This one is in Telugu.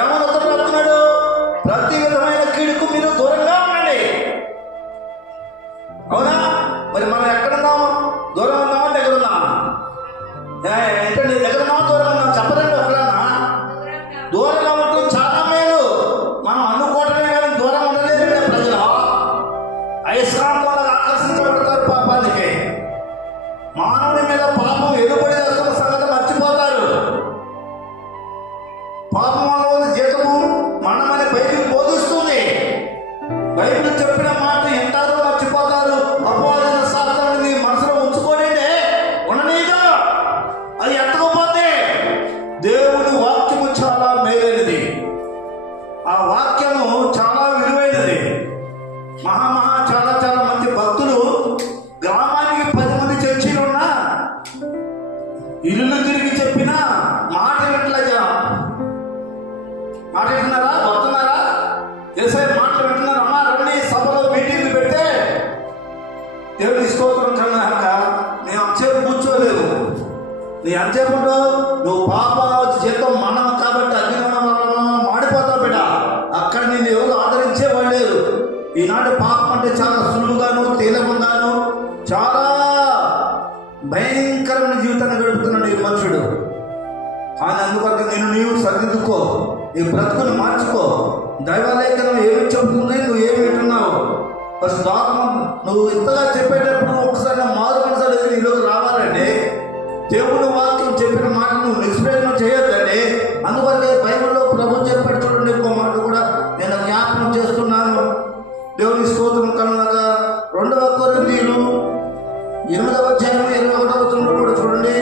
ఏమని ఉత్తరం రాస్తున్నాడు? ప్రతి విధమైన కీడుకు మీరు దూరంగా ఉండండి. అవునా? మరి మనం ఎక్కడున్నాము? దూరం ఉన్నామా దగ్గర ఉన్నామా? ఇంకా నీ దగ్గర ఉన్నామా దూరం ఉన్నామా? చెప్పదండి ఒకరన్నా. దూరంగా ఉంటుంది చాలా మేలు. మనం అనుకోవడమే కానీ దూరం ఉండలేదు. ప్రజలు అయస్కాంతాలకు ఆకర్షించబడతారు పాపానికి. మానవుని మీద పాపం ఎదుబడి చేస్తున్న సంగతి మర్చిపోతారు. పాపం వల్ల జీతము మరణమని బైబిల్ బోధిస్తుంది. బైబిల్ చెప్పిన మాట ఎంటారో మర్చిపోతారు. అపవాదన శాస్త్రాన్ని మీ మనసులో ఉంచుకోండి, ఉండనీగా అది ఎత్తకపోతే. దేవుని వాక్యము చాలా మేలైనది. ఆ వాక్యము చాలా విలువైనది. చాలా చాలా మంది భక్తులు గ్రామానికి 10 మంది చర్చీలు ఉన్నా ఇల్లు తిరిగి చెప్పిన మాట వింటలేదా? మాట వింటున్నారా? వస్తున్నారా? ఏసై మాటలు వింటున్నారు. అమ్మా రండి సభలో మీటింగ్లు పెడితే దేవుని స్తోత్రం కన్నాక నేను అంతసేపు కూర్చోలేదు. నీ అంతసేపు నువ్వు పాప జీతం మనం కాబట్టి అగ్నిమనం మాడిపోతావు బిడ్డ. అక్కడ నేను ఎవరు ఆదరించేవాళ్ళు లేరు. ఈనాడు పాపం అంటే చాలా సులువుగాను తేలికగాను చాలా భయంకరమైన జీవితాన్ని గడుపుతున్నాడు ఈ మనుషుడు. ఆయన అందువరకు నీవు సరిదిద్దుకో, నీ బ్రతుకుని మార్చుకో. దైవలేఖనం ఏమి చెబుతుంది, నువ్వు ఏమి వింటున్నావు? ఫస్ట్ నువ్వు ఇంతగా చెప్పేటప్పుడు ఒకసారి మారు మనసారి నీలోకి రావాలండి. దేవుని వాక్యం చెప్పిన మాట నువ్వు నిష్ప్రయోజనం చేయొద్దండి. అందువల్లే బైబిల్లో ప్రభు చెప్పాడు చూడండి. ఇంకో మాట కూడా నేను జ్ఞాపకం చేస్తున్నాను. దేవుని స్తోత్రం కలనగా 2 కొరింథీయులు 8వ అధ్యాయం 21వ వచనంలో కూడా చూడండి.